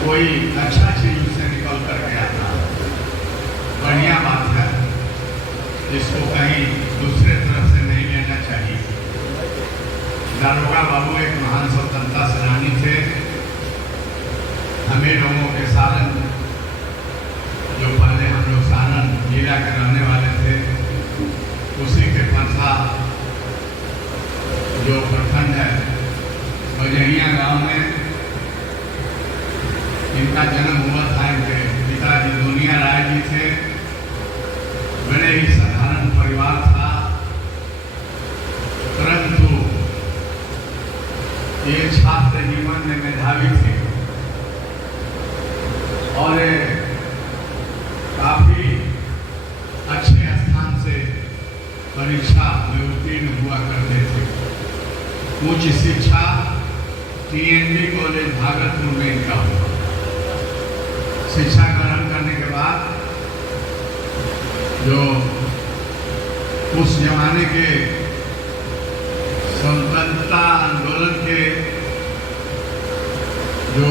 कोई अच्छा चीज उससे निकल कर गया था, बढ़िया बात है, इसको कहीं दूसरे तरफ से नहीं लेना चाहिए। दारोगा बाबू एक महान स्वतंत्रता सेनानी थे। हमें लोगों के सारण, जो पहले हम लोग सारण जिला के रहने वाले थे, उसी के पंथा जो प्रखंड है बजहिया गांव में इनका जन्म हुआ था। इनके पिताजी दुनिया राय जी थे। बड़े ही साधारण परिवार था, परंतु ये छात्र जीवन में मेधावी थे और काफी अच्छे स्थान से परीक्षा में उत्तीर्ण हुआ करते थे। उच्च शिक्षा TND कॉलेज भागलपुर में इनका हुआ। शिक्षा ग्रहण करने के बाद जो उस जमाने के स्वतंत्रता आंदोलन के जो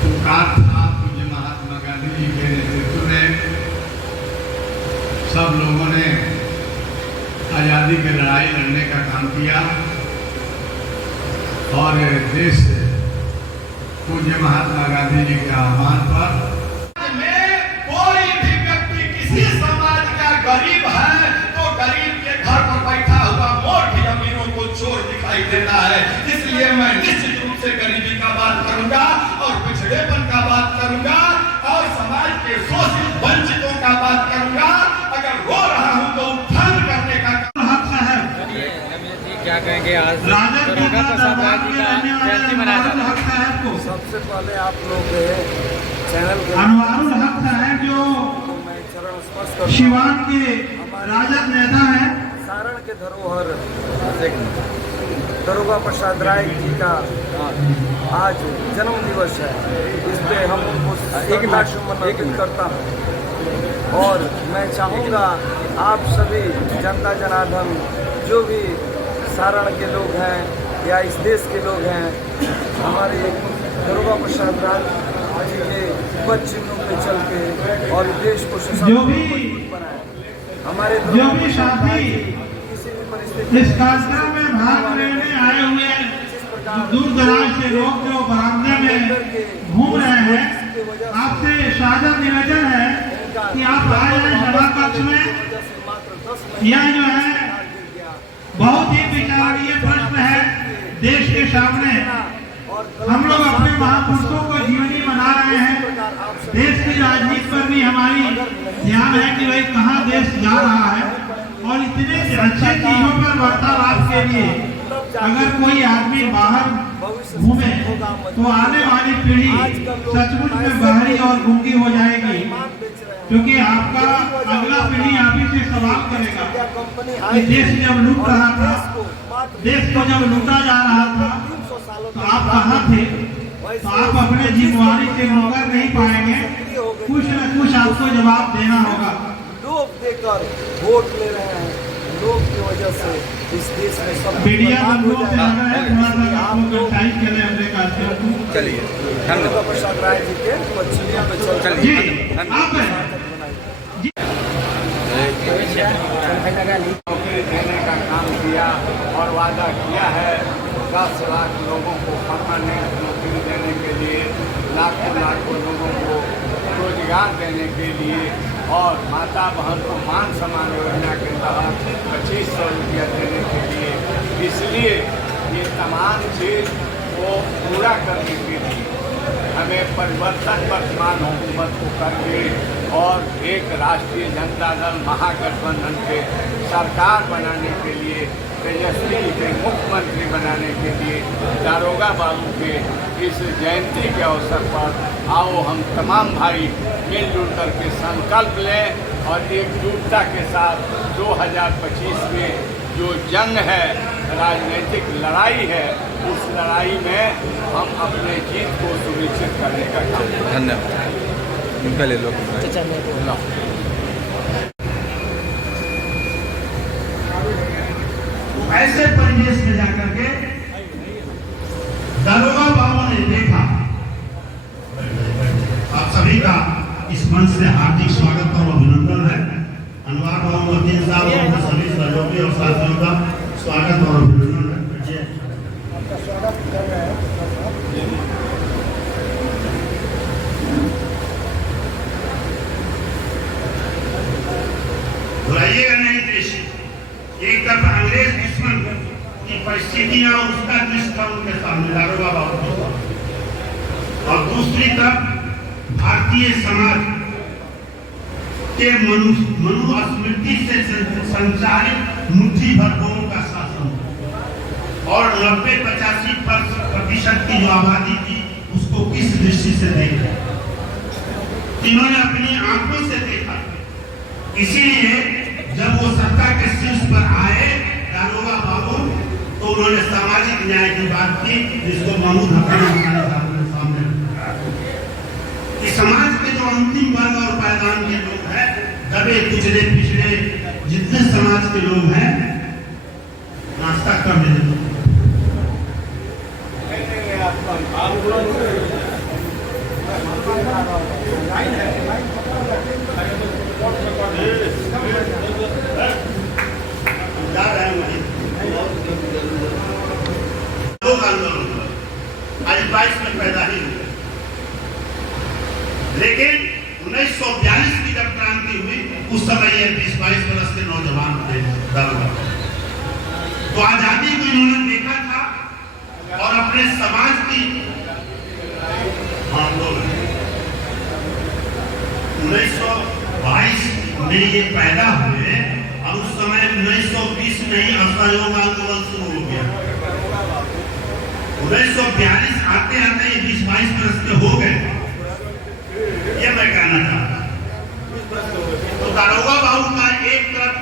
पुकार था पूज्य महात्मा गांधी जी के नेतृत्व में, सब लोगों ने आज़ादी की लड़ाई लड़ने का काम किया और देश पूज्य महात्मा गांधी जी के आह्वान पर कोई भी व्यक्ति किसी समाज का गरीब है तो गरीब के घर पर बैठा हुआ मोट अमीरों को चोर दिखाई देता है। इसलिए मैं निश्चित रूप से गरीबी का बात करूंगा और पिछड़ेपन का बात करूंगा और समाज के शोषित वंचितों का बात करूंगा। अगर रो रहा हूं तो उत्थान करने का हक है। क्या कहेंगे आज जयंती मनाया जा रहा है? सबसे पहले आप लोग चैनल अनुवारुल हक है जो शिवान के राजद नेता है। सारण के धरोहर दारोगा प्रसाद राय जी का आज जन्म दिवस है। इस पे हम उनको एक करता हूँ और मैं चाहूँगा आप सभी जनता जनार्दन जो भी सारण के लोग हैं या इस देश के लोग हैं, हमारे दारोगा प्रसाद राय जी के पद चिन्हों पे चल के और देश को जो भी साथी किसी भी परिस्थिति इस कार्यक्रम में भाग लेने आए हुए हैं, दूर दराज से लोग जो बरामदे में घूम रहे हैं, आपसे साझा निवेदन है कि आप आ जाए सभा कक्ष में। यह जो है बहुत ही विचारणीय प्रश्न है देश के सामने। हम लोग अपने महापुरुषों को जीवनी बना रहे हैं। देश की राजनीति पर भी हमारी ध्यान है कि भाई कहाँ देश जा रहा है और इतने अच्छे चीजों पर वार्तालाप के लिए अगर कोई आदमी बाहर घूमे तो आने वाली पीढ़ी सचमुच में बहरी और गूंगी हो जाएगी, क्योंकि आपका अगला पीढ़ी आप ही से सवाल करेगा कि देश जब लूट रहा था, देश को जब लूटा जा रहा था तो आप कहाँ थे? तो आप अपने जिम्मेवारी से मुकर नहीं पाएंगे, कुछ न कुछ आपको जवाब देना होगा। लोग देकर वोट ले रहे हैं, लोग की वजह से इस देश में सब मीडिया लोग से लग रहा है थोड़ा सा आपको टाइट कर रहे हैं अपने कार्यक्रम को। चलिए दारोगा प्रसाद राय जी के पश्चिमियों पे चल जी आप नौकरी देने का काम किया और वादा किया है 10 लाख लोगों को परमानेंट नौकरी देने के लिए, लाखों लोगों को रोजगार देने के लिए और माता बहन को मान सम्मान योजना के तहत 2500 रुपया देने के लिए। इसलिए ये तमाम चीज को पूरा करने के लिए हमें परिवर्तन वर्तमान हुकूमत को करके और एक राष्ट्रीय जनता दल महागठबंधन के सरकार बनाने के लिए, तेजस्वी जी के मुख्यमंत्री बनाने के लिए दारोगा बाबू के इस जयंती के अवसर पर आओ हम तमाम भाई मिलजुल करके संकल्प लें और एकजुटता के साथ 2025 में जो जंग है, राजनीतिक लड़ाई है, उस लड़ाई में हम अपने जीत को सुनिश्चित करने का काम करें। धन्यवाद। इनका ले लो। ऐसे परिवेश में जाकर के दारोगा बाबू ने इस मंच से हार्दिक स्वागत और अभिनंदन है। अनवर मोहम्मद साहब और सभी सहयोगी और साथियों का स्वागत और अभिनंदन है। घुराइएगा नहीं दृश्य, एक तरफ अंग्रेज दुश्मन की परिस्थितियां, उसका दृश्य था उनके सामने दारोगा बाबू के सामने, और दूसरी तरफ भारतीय समाज के मनुस्मृति से संचालित मुट्ठी भर लोगों का शासन और 90-85% की जो आबादी थी उसको किस दृष्टि से देखा, इन्होंने अपनी आंखों से देखा। इसीलिए जब वो सत्ता के शीर्ष पर आए दारोगा बाबू, तो उन्होंने सामाजिक न्याय की बात की, जिसको महमूद हसन सामने रखा। इस समाज के जो अंतिम वर्ग और पायदान के लोग हैं, दबे कुचले पिछड़े जितने समाज के लोग हैं, नाश्ता कर देते। लोग आंदोलन आज 22 में पैदा ही हुए, लेकिन 1942 की जब क्रांति हुई उस समय ये 20-22 वर्ष के नौजवान थे दारोगा। तो आजादी को इन्होंने देखा था और अपने समाज की आंदोलन 1922 में ये पैदा हुए और उस समय 1920 में ही असहयोग आंदोलन शुरू हो गया। 1942 आते आते ये 20-22 वर्ष के हो गए, ये मैं कहना चाहता हूं। तो दारोगा बाबू का एक तरफ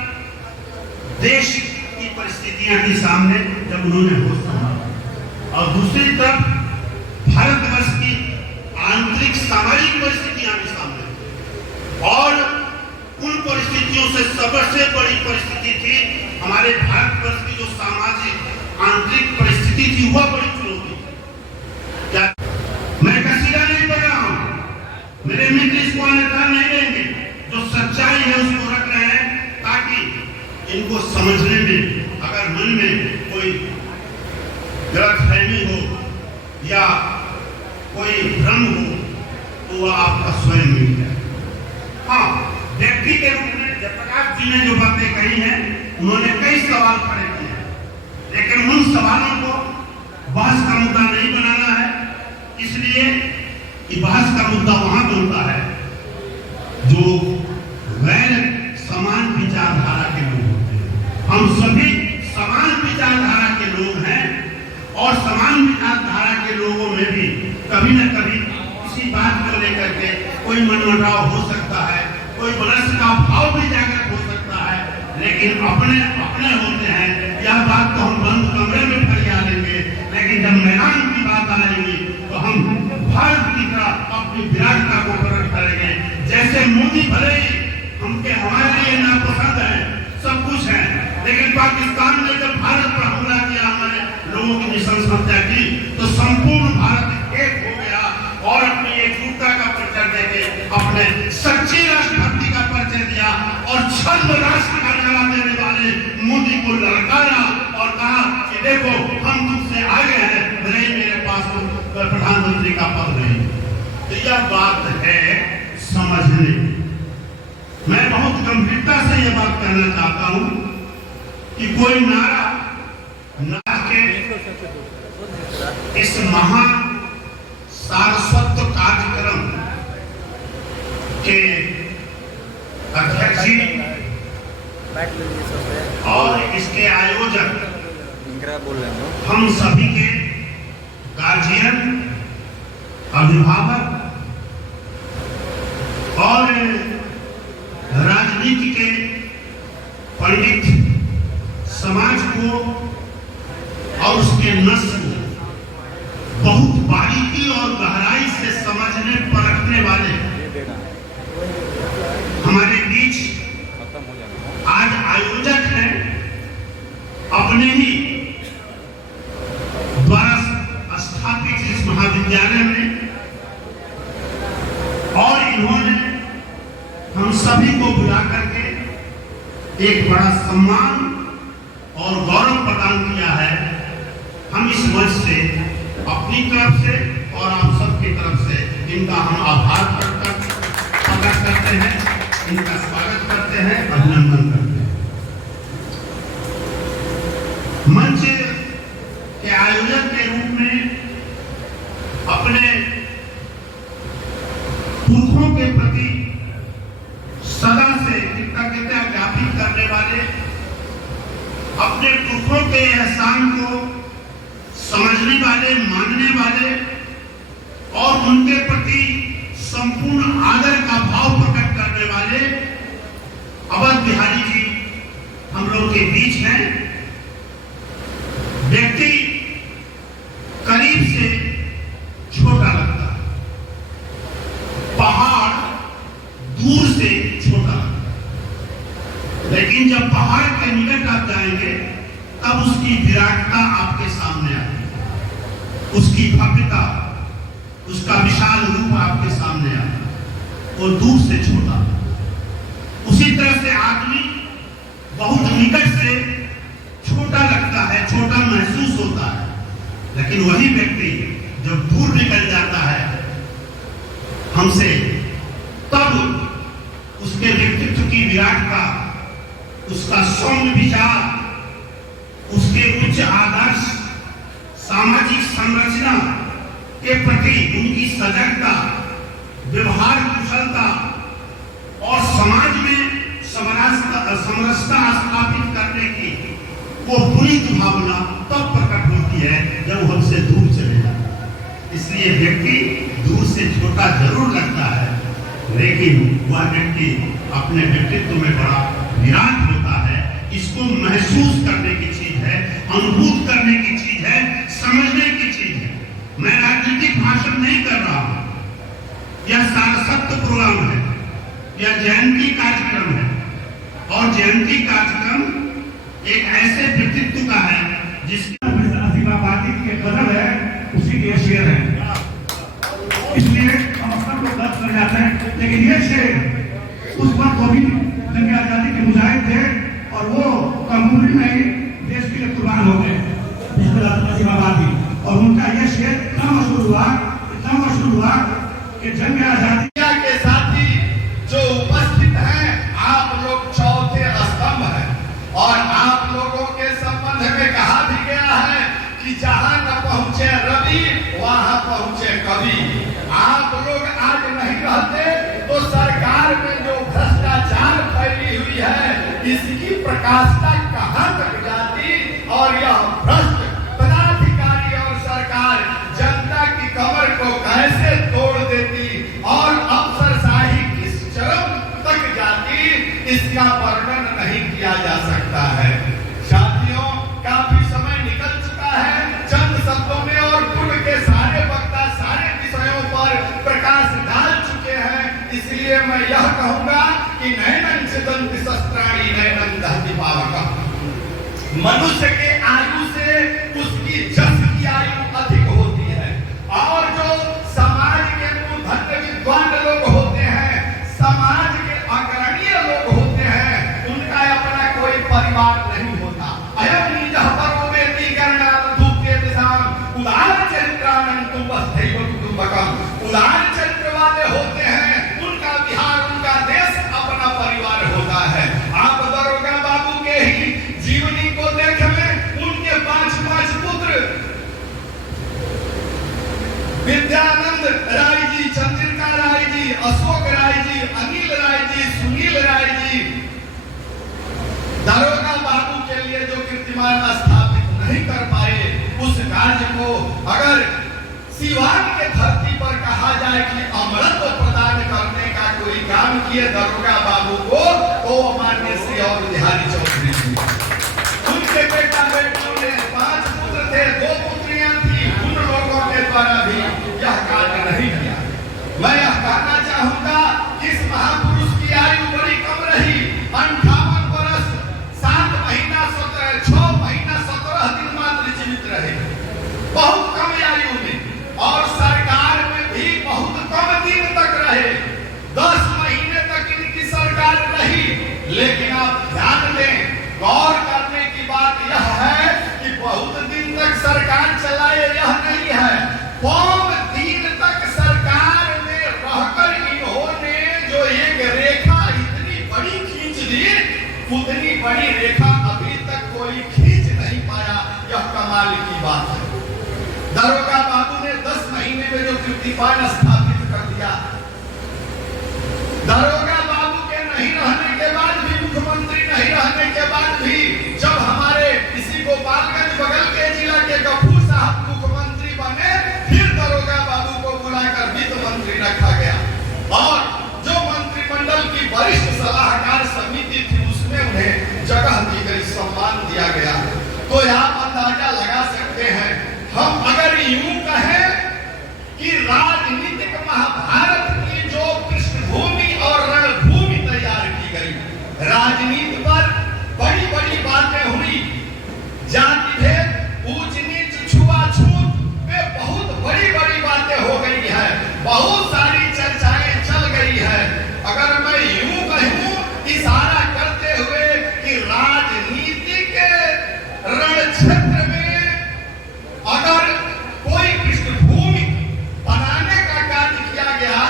देश की परिस्थितियां थी सामने जब उन्होंने होश संभाला, और दूसरी तरफ भारतवर्ष की आंतरिक सामाजिक परिस्थितियां भी सामने, और उन परिस्थितियों से सबसे बड़ी परिस्थिति थी हमारे भारतवर्ष की जो सामाजिक आंतरिक परिस्थिति थी, वह बड़ी चुनौती। क्या मैं कसीदा नहीं पढ़ रहा हूं, मेरे मित्र इसको अन्यथा नहीं लेंगे, जो सच्चाई है उसको रख रहे हैं, ताकि इनको समझने में अगर मन में कोई गलतफहमी हो या कोई भ्रम हो तो वह आपका स्वयं मिल जाए। हाँ, व्यक्ति के रूप में जयप्रकाश जी ने जो बातें कही हैं, उन्होंने कई सवाल खड़े किए हैं, लेकिन उन सवालों को बहस का मुद्दा नहीं बनाना है। इसलिए बहस का मुद्दा वहां बनता है जो गैर समान विचारधारा के लोग होते हैं। हम सभी समान विचारधारा के लोग हैं, और समान विचारधारा के लोगों में भी कभी न कभी किसी बात को लेकर के कोई मनमुटाव हो सकता है, कोई मनस्य का भाव भी जागृत हो सकता है, लेकिन अपने अपने होते हैं। यह बात तो हम बंद कमरे में फरिया लेंगे, लेकिन जब मैदान की बात आएगी तो हम भारत की तरह अपनी विराटता को प्रकट करेंगे। जैसे मोदी भले हमके हमारे लिए नापसंद है, सब कुछ है, लेकिन पाकिस्तान ने जब भारत पर हमला किया, हमारे लोगों की नृशंस हत्या की, तो संपूर्ण भारत एक हो गया और अपनी एकजुटता का परिचय देके अपने सच्ची राष्ट्रभक्ति का परिचय दिया, और छद्म राष्ट्र का नारा देने वाले मोदी को ललकारा और कहा कि देखो हम तुमसे आगे हैं, भले ही मेरे पास तो प्रधानमंत्री का पद नहीं। तो यह बात है समझने। मैं बहुत गंभीरता से यह बात कहना चाहता हूं कि कोई नारा के इस महा सारस्वत कार्यक्रम के अध्यक्ष जी और इसके आयोजक हम सभी के गार्जियन, अभिभावक और राजनीति के पंडित समाज को और उसके नस्ल को बहुत बारीकी और गहराई से समझने परखने वाले हमारे बीच आज आयोजक हैं, अपने ही द्वारा स्थापित इस महाविद्यालय में सभी को बुला करके एक बड़ा सम्मान और गौरव प्रदान किया है। हम इस मंच से अपनी तरफ से और आप सबकी तरफ से इनका हम आभार प्रकट करते हैं, इनका स्वागत करते हैं, अभिनंदन करते हैं। मंच के आयोजक के रूप में अपने पुरखों के प्रति सदा से कृतज्ञता ज्ञापित करने वाले, अपने पुरखों के एहसान को समझने वाले, मानने वाले और उनके प्रति संपूर्ण आदर का भाव प्रकट करने वाले अवध बिहारी जी हम लोग के बीच हैं। व्यक्ति करीब से छोटा लगता है, पहाड़ दूर से छोटा लगता है, लेकिन जब पहाड़ के निकट आप जाएंगे तब उसकी विराटता आपके सामने आएगी, उसकी भव्यता, उसका विशाल रूप आपके सामने आता है। वो दूर से छोटा, उसी तरह से आदमी बहुत निकट से छोटा लगता है, छोटा महसूस होता है, लेकिन वही व्यक्ति जब दूर निकल जाता है हमसे, तब उसके व्यक्तित्व की विराटता, उसका सौम्य विचार, उसके उच्च आदर्श, सामाजिक संरचना के प्रति उनकी सजगता, व्यवहार कुशलता और समाज में समरसता स्थापित करने की वो पुनीत भावना तब प्रकट होती है जब हमसे दूर चले जाते हैं। इसलिए व्यक्ति दूर से छोटा जरूर लगता है, लेकिन वह व्यक्ति अपने व्यक्तित्व में बड़ा विराट होता है। इसको महसूस करने की चीज है, अनुभूत करने की चीज है, समझने की चीज है। मैं राजनीतिक भाषण नहीं कर रहा हूं, यह सारस्वत प्रोग्राम है, यह जयंती कार्यक्रम है, और जयंती कार्यक्रम एक ऐसे व्यक्तित्व का है जिसका आशीर्वादी के कदम है, उसी के शेर है। इसलिए हम सब लोग गलत कर जाते हैं, लेकिन ये शेर उस वक्त वो भी जंग आजादी के मुजाहिद थे और वो कमूरी में ही देश के लिए कुर्बान हो गए, आशीर्वादी। और उनका ये शेर इतना मशहूर हुआ कि जंग आजादी के साथी जो उपस्थित हैं, आप लोग चौथे स्तंभ हैं, और आप लोगों के संबंध में कहा भी गया है कि जहां न पहुंचे रवि वहां पहुंचे कवि। आप लोग आज नहीं रहते तो सरकार में जो भ्रष्टाचार फैली हुई है, इसकी प्रकाशता कहां तक जाती, और यह भ्रष्ट पदाधिकारी और सरकार जनता की कमर को कैसे तोड़ देती और अफसरशाही किस चरम तक जाती, इसका वर्णन नहीं किया जा सकता है। साथियों, काफी समय निकल चुका है, चंद शब्दों में और पूर्व के सारे वक्ता सारे विषयों पर प्रकाश डाल चुके हैं। इसलिए मैं यह कहूंगा कि नैनं छिदन्ति शस्त्राणि नैनं दहति पावकः। मनुष्य के आयु से उसकी जस की आयु अधिक होती है, और जो समाज के मूर्धन्य विद्वान लोग होते हैं, समाज के अग्रणीय लोग होते हैं, उनका अपना कोई परिवार नहीं होता। अयं निजः परो वेति कर्णाधूते दिशाम उदार चरित्रानंतु वसुधैव कुटुम्बकम्। उदार चरित्र वाले होते हैं, उनका बिहार, उनका देश अपना परिवार होता है। आप दरोगा बाबू के ही जीवनी को देख में उनके 5 पुत्र विद्यानंद राय जी, चंद्रिका राय जी, अशोक राय जी, अनिल राय जी, सुनील राय जी, दरोगा बाबू के लिए जो कीर्तिमान स्थापित नहीं कर पाए, उस कार्य को अगर सिवान के धरती पर कहा जाए कि अमरत्व प्रदान करने का कोई काम किए दरोगा बाबू को, तो माननीय श्री अवध बिहारी चौधरी जी। उनके बेटों ने 5 पुत्र थे, 2 पुत्रियां थी, उन लोगों के द्वारा भी यह कार्य नहीं किया। मैं यह कहना चाहूंगा कि इस महापुरुष की आयु बड़ी कम रही, 58 वर्ष 7 महीना 6 महीना 17 दिन मात्र जीवित रहे, बहुत कम आयु में, और सरकार में भी बहुत कम दिन तक रहे। 10 महीने तक इनकी सरकार दरोगा बाबू ने 10 महीने में जो कीर्तिमान स्थापित कर दिया, दरोगा बाबू के नहीं रहने के बाद भी, मुख्यमंत्री नहीं रहने के बाद भी, जब हमारे इसी गोपालगंज बगल के जिला के गफूर साहब मुख्यमंत्री बने, फिर दरोगा बाबू को बुलाकर वित्त मंत्री रखा गया और जो मंत्रिमंडल की वरिष्ठ सलाहकार समिति थी उसमें उन्हें जगह दी गई, सम्मान दिया गया। तो आप अंदाजा लगा सकते हैं, हम अगर यूं कहें कि राजनीतिक महाभारत की जो पृष्ठभूमि और रणभूमि तैयार की गई, राजनीति पर बड़ी बड़ी बातें हुई, जाति भेद, ऊंच नीच, छुआछूत पे बहुत बड़ी बड़ी बातें हो गई है, बहुत सारी चर्चाएं चल गई है। अगर मैं यूं कहूं इशारा करते हुए कि राजनीति के रण क्षेत्र में अगर कोई पृष्ठभूमि बनाने का कार्य किया गया,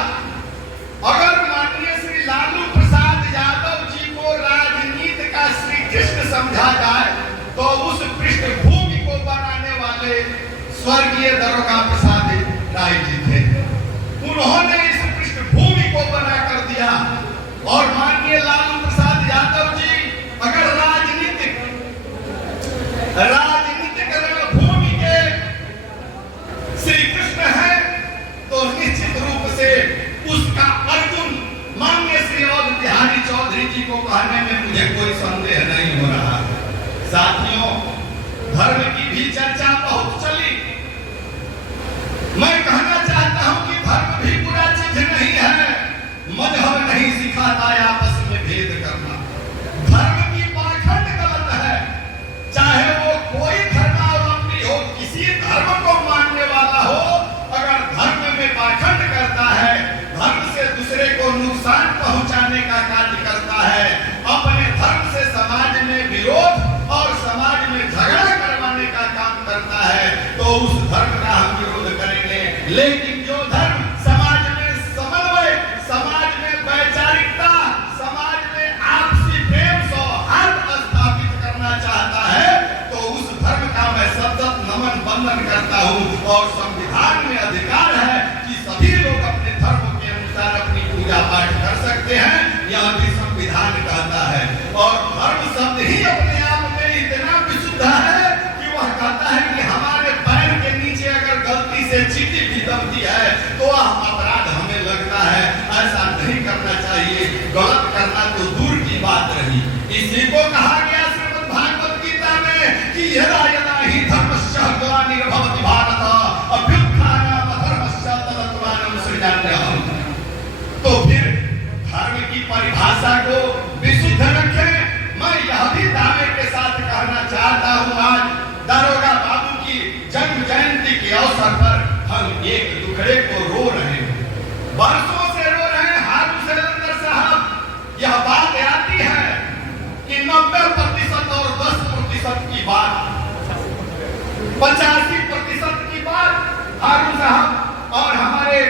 अगर माननीय श्री लालू प्रसाद यादव जी को राजनीति का श्री कृष्ण समझा जाए, तो उस पृष्ठभूमि को बनाने वाले स्वर्गीय दरोगा प्रसाद राय जी थे। उन्होंने इस पृष्ठभूमि को बना कर दिया और माननीय लालू प्रसाद यादव जी अगर राजनीतिक रणभूमि के श्री कृष्ण है, तो निश्चित रूप से उसका अर्जुन माननीय श्री और बिहारी चौधरी जी को कहने में मुझे कोई संदेह नहीं हो रहा। साथियों, धर्म की भी चर्चा बहुत चली। मैं कहना चाहता हूं कि धर्म भी बुरा चीज नहीं है, मजहब नहीं सिखाता आपस में भेद करना। धर्म की पाखंड गलत है, चाहे वो कोई धर्मावलंबी हो, किसी धर्म को मानने वाला हो, अगर धर्म में पाखंड करता है, धर्म से दूसरे को नुकसान पहुंचाने का कार्य करता है, अपने धर्म से समाज में विरोध और समाज में झगड़ा करवाने का काम करता है, तो उस धर्म का हम विरोध करेंगे। लेकिन जो धर्म समाज में समन्वय, समाज में वैचारिकता, समाज में आपसी प्रेम सौहार्द स्थापित करना चाहता है, तो उस धर्म का मैं सतत नमन बंदन करता हूँ। और संविधान में अधिकार है कि सभी लोग अपने धर्म के अनुसार अपनी पूजा पाठ कर सकते हैं, यह भी संविधान कहता है। और धर्म शब्द ही अपने आप में इतना विशुद्ध है कि वह कहता है कि हमारे पैर के नीचे अगर गलती से चींटी भी दबती है तो वह अपराध हमें लगता है, ऐसा नहीं करना चाहिए। गलत करना तो दूर की बात रही, इसी को कहा गया श्रीमद् भागवत गीता में कि यदा यदा ही धर्मस्य ग्लानिर्भवति भारत अभ्युत्थानम् अधर्मस्य तदात्मानं सृजाम्यहम्। तो फिर धर्म की परिभाषा को विशुद्ध रखें। मैं यह भी दावे के साथ कहना चाहता हूं, आज दरोगा बाबू की जन्म जयंती के अवसर पर हम एक टुकड़े को रो रहे हैं, वर्षों से रो रहे हैं। हारून सैलंदर साहब, यह बात आती है कि 90% और 10% की बात, 85% की बात हारून साहब और हमारे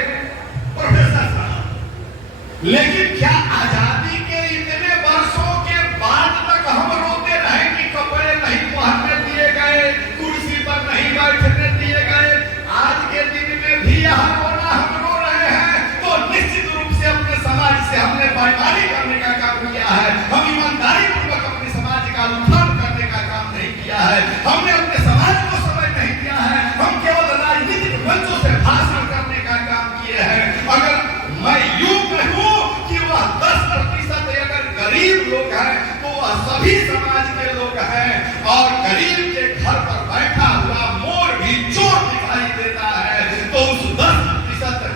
प्रोफेसर साहब। लेकिन क्या आजादी के इतने वर्षों के बाद तक हम रोते रहे कि कपड़े नहीं पहनने दिए गए, कुर्सी पर नहीं बैठने दिए गए? आज के दिन में भी यह रोना हम रो रहे हैं, तो निश्चित रूप से अपने समाज से हमने बेईमानी करने का काम किया है। हम ईमानदारी पूर्वक अपने समाज का उत्थान करने का काम नहीं किया है, हमने अपने समाज को समय नहीं दिया है, हम केवल राजनीतिक मंचों से भाषण करने का काम किए हैं। अगर मैं यूं कहूं कि वह 10% अगर गरीब लोग हैं तो वह सभी समाज के लोग हैं, और गरीब के घर पर बैठा हुआ मोर भी चोर दिखाई देता है, तो उस 10%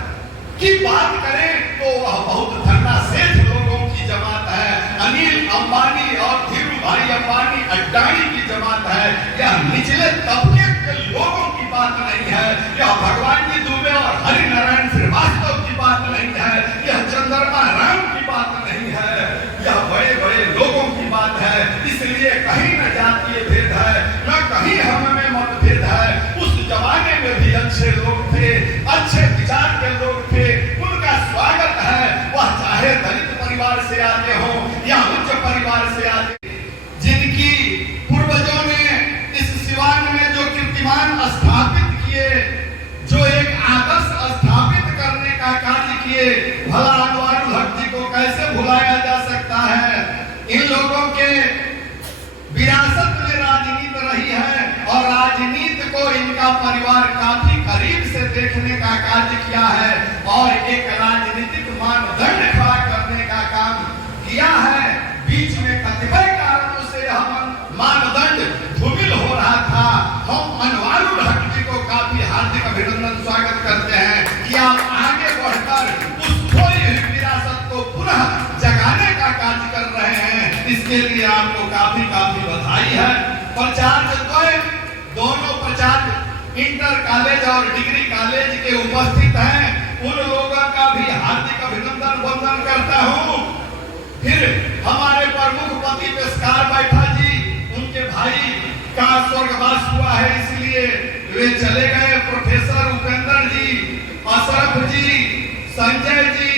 की बात करें तो वह बहुत धन्ना सेठ लोगों की जमात है, अनिल अंबानी और धीरू भाई अंबानी अड्डानी की जमात है। यह निचले तबके के लोगों की बात नहीं है, यह भगवान जी दुबे और हरि नारायण श्रीवास्तव की बात नहीं है, यह चंद्रमा राम की बात नहीं है, यह बड़े बड़े लोगों की बात है। इसलिए कहीं न जातीय भेद है, न कहीं हम में मतभेद है। उस जमाने में भी अच्छे लोग थे, अच्छे विचार के लोग थे, उनका स्वागत है। वह चाहे दलित परिवार से आते हो या उच्च परिवार से आते, जिनकी पूर्वजों ने इस सिवान में जो कार्य किया है और एक राजनीतिक मानदंड खड़ा करने का काम किया है। बीच में कतिपय कारणों से हम मानदंड धूमिल हो रहा था। हम अनवारुल हक जी को काफी हार्दिक अभिनंदन स्वागत करते हैं कि आप आगे बढ़कर उस खोई हुई विरासत को पुनः जगाने का कार्य कर रहे हैं। इसके लिए आपको काफी बधाई है। प्राचार्य दोनों प्राचार्य इंटर कॉलेज और डिग्री कॉलेज के उपस्थित हैं, उन लोगों का भी हार्दिक अभिनंदन वंदन करता हूँ। फिर हमारे प्रमुख पति पेशकार बैठा जी, उनके भाई का स्वर्गवास हुआ है, इसलिए वे चले गए। प्रोफेसर उपेंद्र जी, अशरफ जी, संजय जी,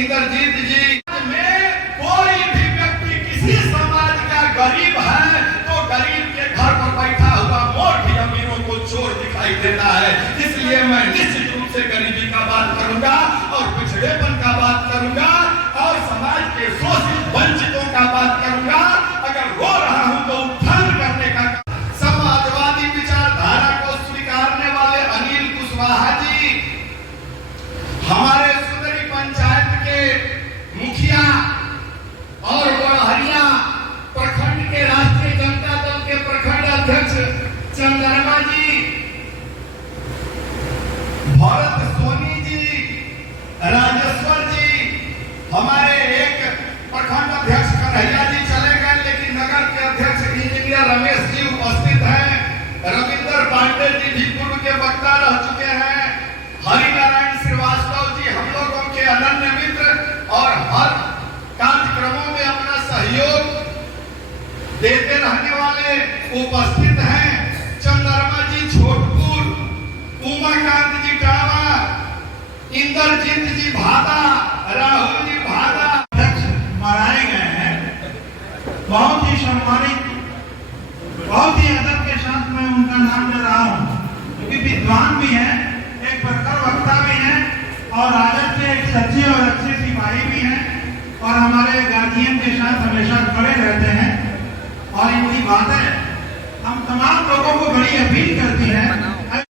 इंद्रजीत जी। में कोई भी व्यक्ति किसी समाज का गरीब है तो गरीब के घर पर बैठा हुआ मूर्ख अमीरों को चोर दिखाई देता है। इसलिए मैं निश्चित रूप से गरीबी का बात करूंगा और पिछड़ेपन का बात करूंगा और समाज के शोषित वंचितों का बात करूंगा। अगर रो रहा हूं तो उत्थान करने का। समाजवादी विचारधारा को स्वीकारने वाले अनिल कुशवाहा जी हमारे सुंदरी पंचायत के मुखिया और बड़हरिया प्रखंड के राष्ट्रीय जनता दल के प्रखंड अध्यक्ष चंद्रमा जी, भरत सोनी जी, राजेश्वर जी, हमारे एक प्रखंड अध्यक्ष कन्हैया जी चले गए, लेकिन नगर के अध्यक्ष इंजीनियर रमेश जी उपस्थित हैं। रविंद्र पांडे जी भी पूर्व के वक्ता रह चुके हैं। हरिनारायण श्रीवास्तव जी हम लोगों के अनन्य मित्र और हर कार्यक्रमों में अपना सहयोग देते रहने वाले उपस्थित हैं। चंद्रमा जी छोटपुर, उमाकांत जी टावा, इंद्रजीत जी भादा, राहुल जी भादा अध्यक्ष बनाए गए हैं। बहुत ही सम्मानित, बहुत ही अदब के साथ मैं उनका नाम ले रहा हूँ, क्योंकि विद्वान भी हैं, एक प्रखर वक्ता भी हैं और राजद के एक सच्चे और अच्छे सिपाही भी हैं और हमारे गार्जियन के साथ हमेशा खड़े रहते हैं। और इनकी बातें हम तमाम लोगों को बड़ी अपील करती हैं